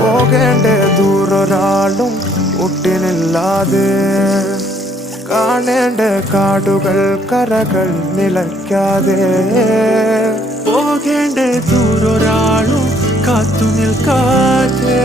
പോകേണ്ട ദൂരൊരാളും ഒട്ടിനില്ലാതെ കാണേണ്ട കാടുകൾ കരകൾ നിലയ്ക്കാതെ പോകേണ്ട ദൂരൊരാളും കാത്തു നിൽക്കാതെ